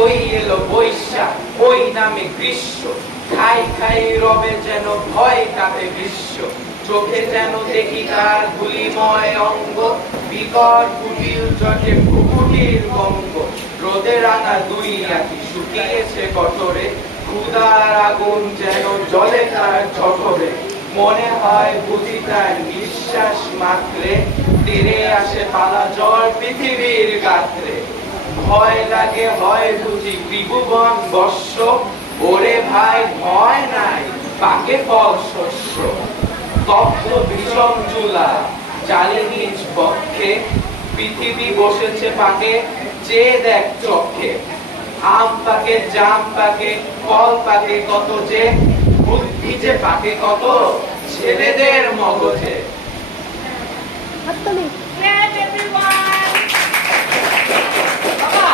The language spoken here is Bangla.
ওই এলো বৈশাখ, ওই নামে গ্রীষ্ম, খাই খাই রবে যেন ভয় কাঁপে বিশ্ব। চোখে যেন দেখি তার ধুলিময় অঙ্গ, বিকট কুটিল চটে ভুকুটির গঙ্গ। রোদে রাঙা দুই আঁখি শুকিয়েছে কঠোরে, ক্ষুধার আগুন যেন জ্বলে তার জঠরে। মনে হয় বুঝি তার নিঃশ্বাস মাত্রে তেরে আসে পালা জ্বর পৃথিবীর গাত্রে। ভয় লাগে হয় বুঝি ত্রিভুবন বর্ষ, ওরে ভাই ভয় নাই পাকে ফল শস্য। তপ্ত বিষম চুলা জালে নিজ পক্ষে, পৃথিবী বসেছে পাকে চেয়ে দেখ চক্ষে। আম পাকে, জাম পাকে, ফল পাকে কত যে, বুদ্ধি যে পাকে কত ছেলেদের মগজে।